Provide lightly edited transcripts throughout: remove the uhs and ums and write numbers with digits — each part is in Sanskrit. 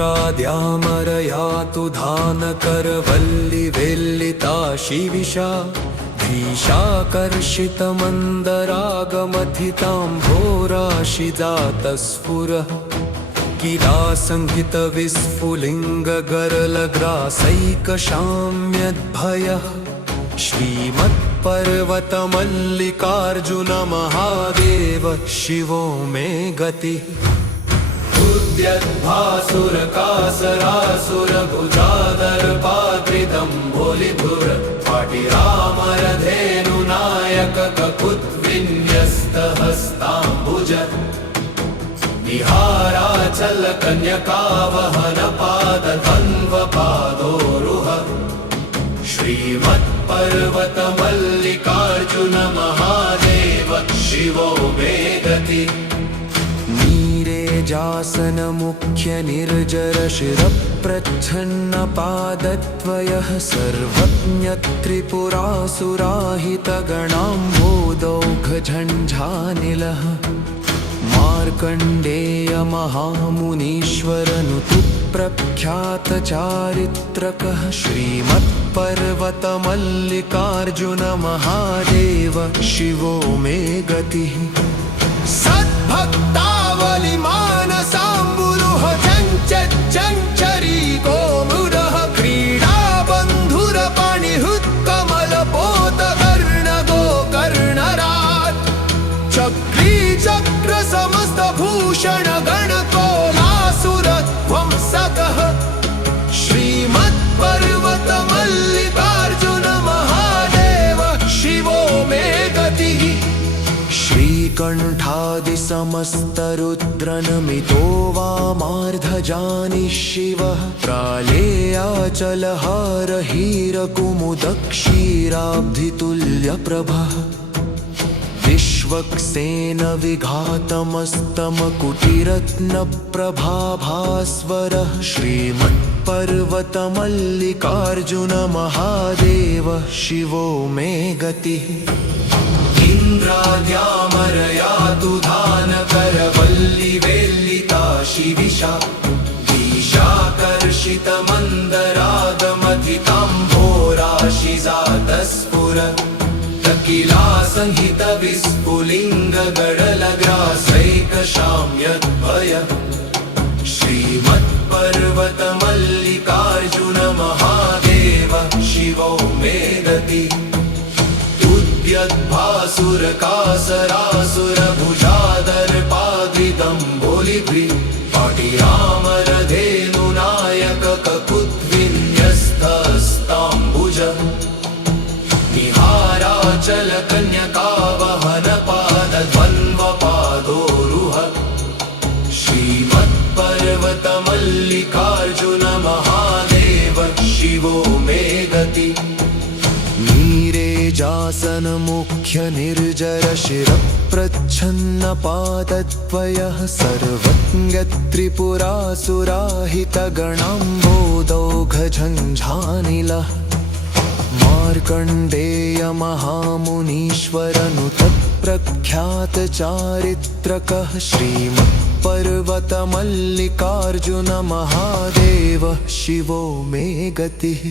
इन्द्राद्यामरयातु धानकरवल्लिवेल्लिता शिविषा धीशाकर्षितमन्दरागमथिताम्भोराशिजातस्फुरः किलासङ्गितविस्फुलिङ्गगरलग्रासैकशाम्यद्भयः श्रीमत्पर्वतमल्लिकार्जुनमहादेव शिवो मे गतिः उद्यद्भासुरकासरासुरभुजादर्पाद्रिदम्भोलिभुरत्पाटिरामरधेनुनायकककुद्विन्यस्तहस्ताम्बुज विहाराचलकन्यकावहनपादद्वन्द्वपादोरुह श्रीमत्पर्वतमल्लिकार्जुनमहादेव शिवो मे गतिः नीरेजासनमुख्यनिर्जरशिरप्रच्छन्नपादद्वयः सर्वज्ञत्रिपुरासुराहितगणाम्बोदौघझञ्झानिलः मार्कण्डेयमहामुनीश्वरनुतु प्रख्यातचारित्रकः श्रीमत्पर्वतमल्लिकार्जुनमहादेव शिवो मे गतिः सद्भक्तावलिमानसाम्बुरुह चञ्चरीको मृडः क्रीडाबन्धुरपणिहुत्कमलपोतकर्णगोकर्णराट् चक्रीचक्रसमस्तभूषणगणकोलासुरध्वंसकः श्रीमत्पर्वतमल्लिकार्जुनमहादेव शिवो मे गतिः श्रीकण्ठादिसमस्तरुद्रनमितो वामार्धजानि शिवः प्रालेयाचलहारहीरकुमुदक्षीराब्धितुल्यप्रभः विश्वक्सेनविघातमस्तमकुटिरत्नप्रभाभास्वरः श्रीमत्पर्वतमल्लिकार्जुनमहादेव शिवो मे गतिः इन्द्राद्यामरयातु धानकरवल्लिवेल्लिता शिविषा धीशाकर्षितमन्दरागमथिताम्भोराशिजातस्फुरः किलासङ्गितविस्फुलिङ्गगडलग्रासैकशाम्यद्भयः श्रीमत्पर्वतमल्लिकार्जुनमहादेव शिवो मे गतिः उद्यद्भासुरकासरासुरभुजादर्पाद्रिदम्भोलिभ्रीपाटिरामरधेनुनायकककुद्विन्यस्तहस्ताम्बुज विहाराचलकन्यकावहनपादद्वन्द्वपादोरुह श्रीमत्पर्वतमल्लिकार्जुनमहादेव शिवो मे गतिः नीरेजासनमुख्यनिर्जरशिरप्रच्छन्नपादद्वयः सर्वज्ञत्रिपुरासुराहितगणाम्बोदौघझञ्झानिलः मार्कण्डेयमहामुनीश्वरनुतत्प्रख्यातचारित्रकः श्रीमत्पर्वतमल्लिकार्जुनमहादेव शिवो मे गतिः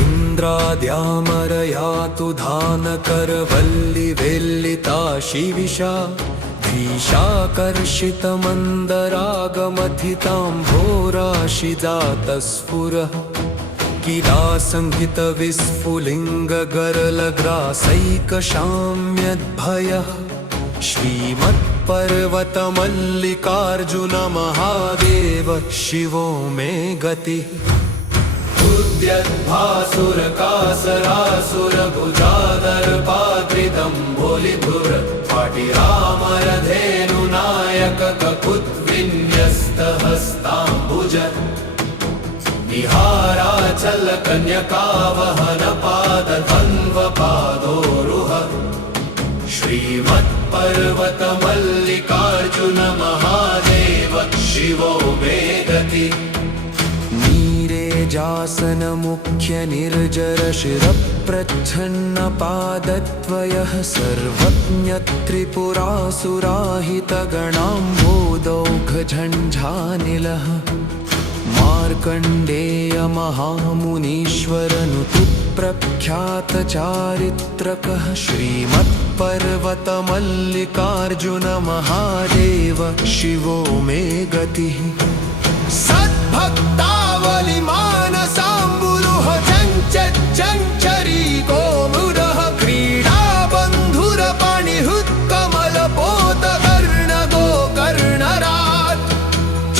इन्द्राद्यामरयातु धानकरवल्लिवेल्लिता शिविषा धीशाकर्षितमन्दरागमथिताम्भोराशिजातस्फुरः किलासङ्गितविस्फुलिङ्गगरलग्रासैकशाम्यद्भयः श्रीमत्पर्वतमल्लिकार्जुनमहादेव शिवो मे गतिः उद्यद्भासुरकासरासुरभुजादर्पाद्रिदम्भोलिभुरत्पाटिरामरधेनुनायकककुद्विन्यस्तहस्ताम्बुज विहाराचलकन्यकावहनपादद्वन्द्वपादोरुह श्रीमत्पर्वतमल्लिकार्जुनमहादेव शिवो मे गतिः नीरेजासनमुख्यनिर्जरशिरप्रच्छन्नपादद्वयः सर्वज्ञत्रिपुरासुराहितगणाम्बोदौघझञ्झानिलः मार्कण्डेय महामुनीश्वरनुतु प्रख्यात चारित्रकः श्रीमत्पर्वतमल्लिकार्जुन महादेव शिवो मे गतिः सद्भक्तावलिमानसाम्बुरुह चञ्चरी गोमुरः क्रीडाबन्धुरपाणिहुत्कमलपोतकर्णगोकर्णराट्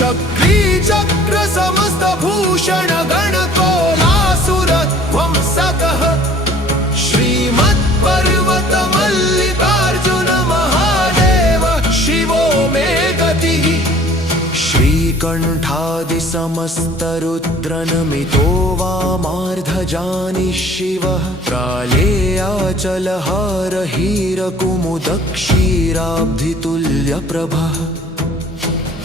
चक्रीचक्र समस्तभूषण गणकोलासुरध्वंसकः श्रीमत्पर्वतमल्लिकार्जुन महादेव शिवो मे गतिः श्रीकण्ठादिसमस्तरुद्रनमितो वामार्धजानि शिवः प्रालेयाचलहारहीरकुमुदक्षीराब्धितुल्यप्रभः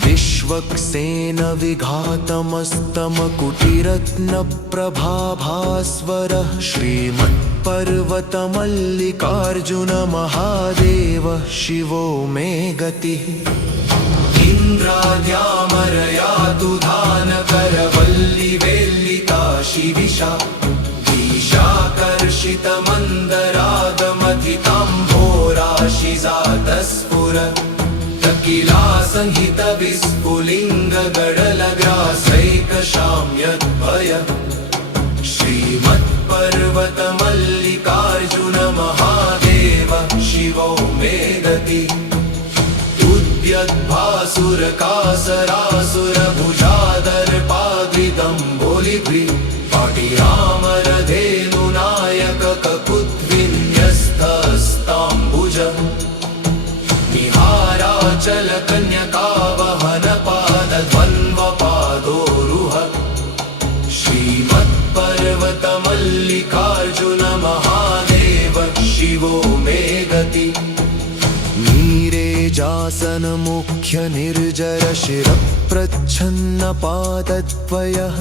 विश्वक्सेन विघातमस्तमकुटिरत्नप्रभाभास्वरः श्रीमत्पर्वतमल्लिकार्जुन महादेव शिवो मे गतिः इन्द्राद्यामरयातु धानकरवल्लिवेल्लिता शिविषा ईशाकर्षितमन्दरागमथिताम्भोराशिजातस्फुर तकिलासहितविस्फुलिङ्गगडलग्रासैकशाम्यद्भय श्रीमत्पर्वतमल्लिकार्जुन महादेव शिवो मे गतिः यद्भासुरकासरासुरभुजादर्पाद्रिदम्बोलिभृ पाटिरामरधेनुनायक ककुद्विन्यस्तस्ताम्बुज निहाराचलकन्यकावहनपादद्वन्द्वपादोरुह श्रीमत्पर्वतमल्लिकार्जुन महादेव शिवो मे गतिः नीरेजासनमुख्यनिर्जरशिरप्रच्छन्नपादद्वयः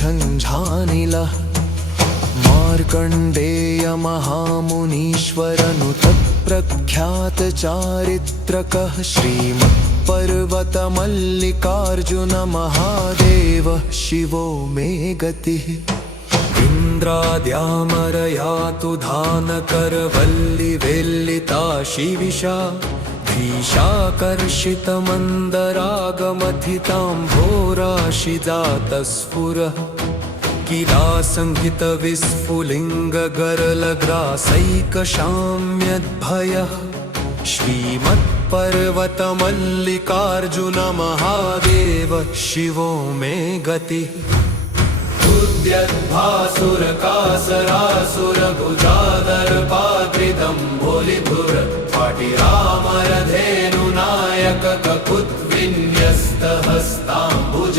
सर्वज्ञत्रिपुरासुराहितगणाम्बोदौघझञ्झानिलः मार्कण्डेय महामुनीश्वरनुतप्रख्यात चारित्रकः श्रीमत्पर्वतमल्लिकार्जुन महादेव शिवो मे गतिः इन्द्राद्यामरयातु धानकरवल्लिवेल्लिता शिविषा धीशाकर्षितमन्दरागमथिताम्भोराशिजातस्फुरः किलासङ्गितविस्फुलिङ्गगरलग्रासैकशाम्यद्भयः श्रीमत्पर्वतमल्लिकार्जुन महादेव शिवो मे गतिः उद्यद्भासुरकासरासुरभुजादर्पाद्रिदम्बोलिभुर पाटिरामरधेनुनायक ककुद्विन्यस्तहस्ताम्बुज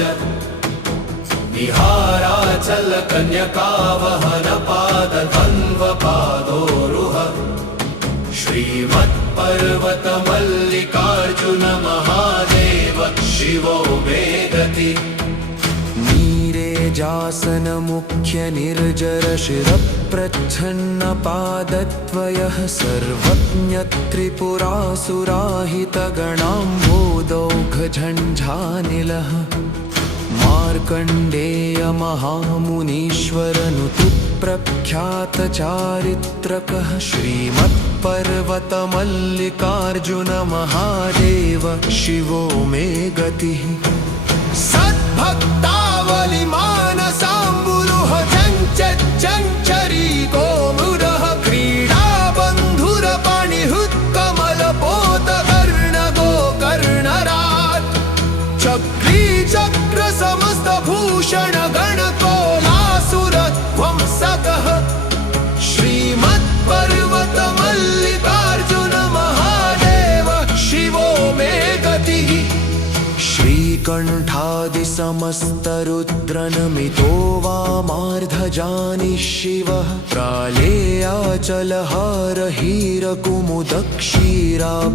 निहाराचलकन्यकावहनपादद्वन्द्वपादोरुह श्रीमत्पर्वतमल्लिकार्जुन महादेव शिवो मे गतिः नीरेजासनमुख्यनिर्जरशिरप्रच्छन्नपादद्वयः सर्वज्ञत्रिपुरासुराहितगणाम्बोदौघझञ्झानिलः मार्कण्डेय महामुनीश्वरनुतु प्रख्यात चारित्रकः श्रीमत्पर्वतमल्लिकार्जुन महादेव शिवो मे गतिः सद्भक्तावलिमानसाम्बुरुह चञ्चरी गोमुरः क्रीडाबन्धुरपाणिहुत्कमलपोतकर्णगोकर्णराट् चक्रीचक्र समस्तभूषण गणकोलासुरध्वंसकः श्रीमत्पर्वतमल्लिकार्जुन महादेव शिवो मे गतिः श्रीकण्ठादिसमस्तरुद्रनमितो वामार्धजानि शिवः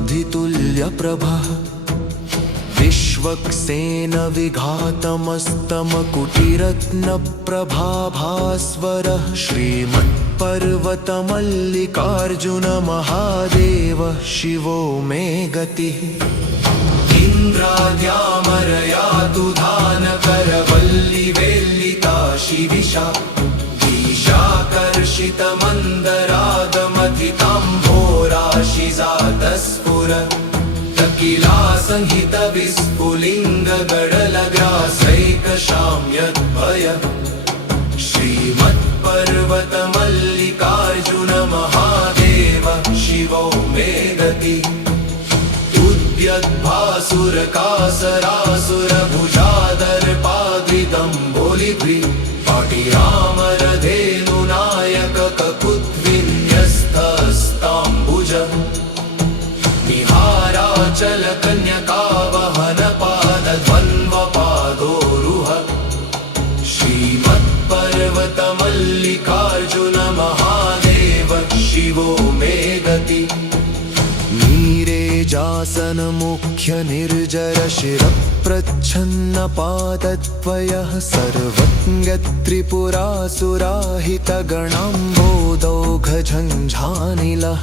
प्रालेयाचलहारहीरकुमुदक्षीराब्धितुल्यप्रभः विश्वक्सेन विघातमस्तमकुटिरत्नप्रभाभास्वरः श्रीमत्पर्वतमल्लिकार्जुन महादेव शिवो मे गतिः इन्द्राद्यामरयातु धानकरवल्लिवेल्लिता शिविषा दिशाकर्षितमन्दरागमथिताम्भोराशिजातस्फुर तकिला संहितविस्फुलिङ्गगडलग्रासैकशाम्यद्भय श्रीमत्पर्वतमल्लिकार्जुन महादेव शिवो मे गति उद्यद्भासुरकासरासुरभुजादर्पाद्रिदम्बोलिभृ पाटिरामरधेनुनायक ककुद्विन्यस्तस्ताम्बुज निहाराचलकन्यकावहनपादध्वन्वपादोरुह श्रीमत्पर्वतमल्लिकार्जुन महादेव शिवो मे गति नीरेजासन मुख्य निर्जर शिरप्रच्छन्नपादद्वयः सर्वज्ञत्रिपुरासुराहितगणाम्बोदौघझञ्झानिलः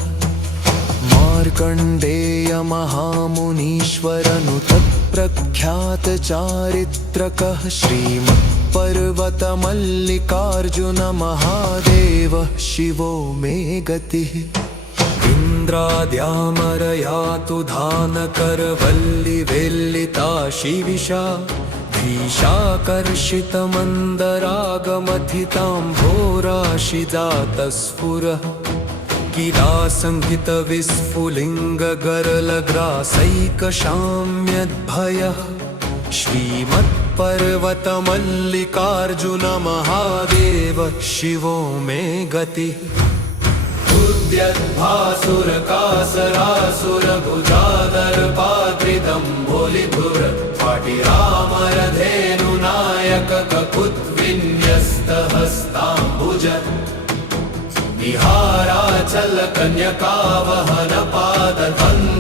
मार्कण्डेय महामुनीश्वरनु तत्प्रख्यातचारित्रकः श्रीमत्पर्वतमल्लिकार्जुन महादेव शिवो मे गतिः इन्द्राद्यामरयातु धानकरवल्लिवेल्लिता शिविषा धीशाकर्षितमन्दरागमथिताम्भोराशिजातस्फुर किलासंहितविस्फुलिङ्गगरलग्रासैकशाम्यद्भयः श्रीमत्पर्वतमल्लिकार्जुन महादेव शिवो मे गतिः उद्यद्भासुरकासरासुरभुजादर्पाद्रिदम्बोलिभुर पाटिरामरधेनुनायक ककुद्विन्यस्तहस्ताम्बुज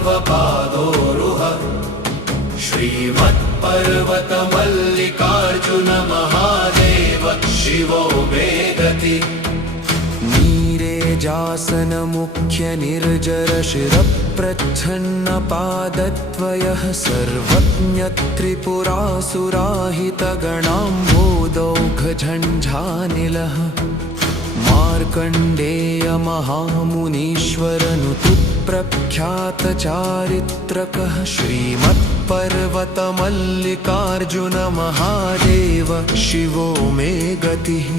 निहाराचलकन्यकावहनपादध्वन्वपादोरुह श्रीमत्पर्वतमल्लिकार्जुन महादेव शिवो मे गति नीरेजासन मुख्य निर्जर शिरप्रच्छन्नपादद्वयः सर्वज्ञत्रिपुरासुराहितगणाम्बोदौघझञ्झानिलः मार्कण्डेय महामुनीश्वरनु प्रख्यातचारित्रकः श्रीमत्पर्वतमल्लिकार्जुन महादेव शिवो मे गतिः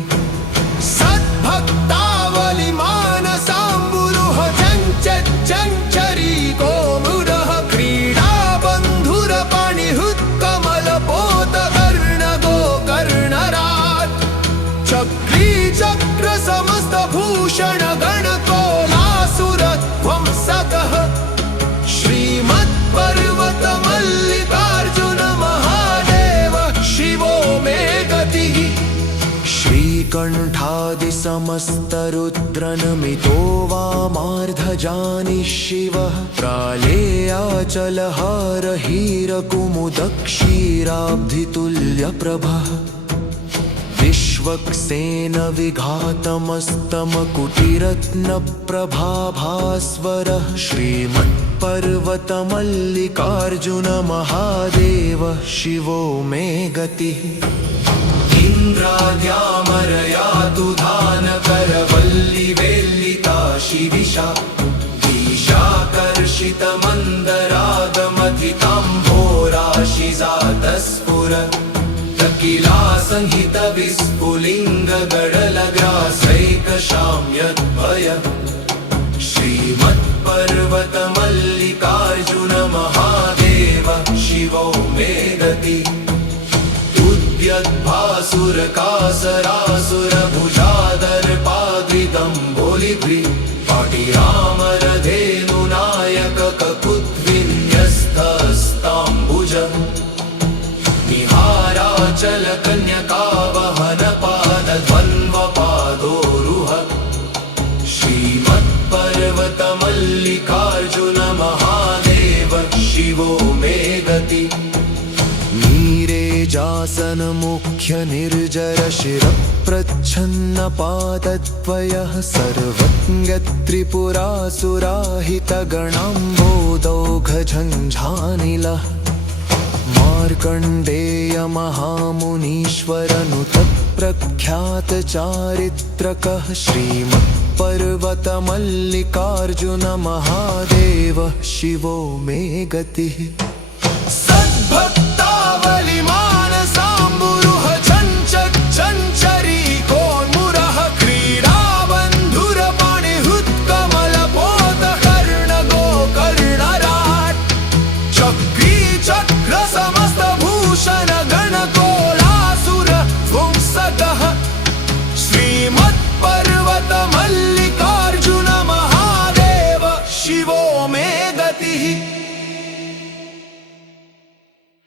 सद्भक्तावलिमानसाम्बुरुह चञ्चरी गोमुरः क्रीडाबन्धुरपणिहुत्कमलपोतकर्णगोकर्णराट् चक्रीचक्रसमस्तभूषणगणकोलासुरध्वंसकः श्रीमत्पर्वतमल्लिकार्जुन महादेव शिवो मे गतिः श्रीकण्ठादिसमस्तरुद्रनमितो वामार्धजानि शिवः प्रालेयाचलहारहीरकुमुदक्षीराब्धितुल्यप्रभः विश्वक्सेन विघातमस्तमकुटिरत्नप्रभाभास्वरः श्रीमत्पर्वतमल्लिकार्जुन महादेव शिवो मे गतिः इन्द्राद्यामरयातु धानकरवल्लिवेल्लिता शिविषा दिशाकर्षितमन्दरागमथिताम्भोराशिजातस्फुर तकिला संहितविस्फुलिङ्गगडलग्रासैकशाम्यद्भय श्रीमत्पर्वतमल्लिकार्जुन महादेव शिवो मे गति उद्यद्भासुरकासरासुरभुजादर्पाद्रिदम्बोलिभृ पाटिरामरधेनुनायक ककुद्विन्यस्तस्ताम्बुज निहाराचलकन्यकावहनपादध्वन्वपादोरुह श्रीमत्पर्वतमल्लिकार्जुन महादेव शिवो मे गति नीरेजासन मुख्य निर्जर शिरप्रच्छन्नपादद्वयः सर्वज्ञत्रिपुरासुराहितगणाम्बोदौघझञ्झानिलः मार्कण्डेय महामुनीश्वरनुत प्रख्यातचारित्रकः श्रीमत्पर्वतमल्लिकार्जुन महादेव शिवो मे गतिः। सद्भक्ति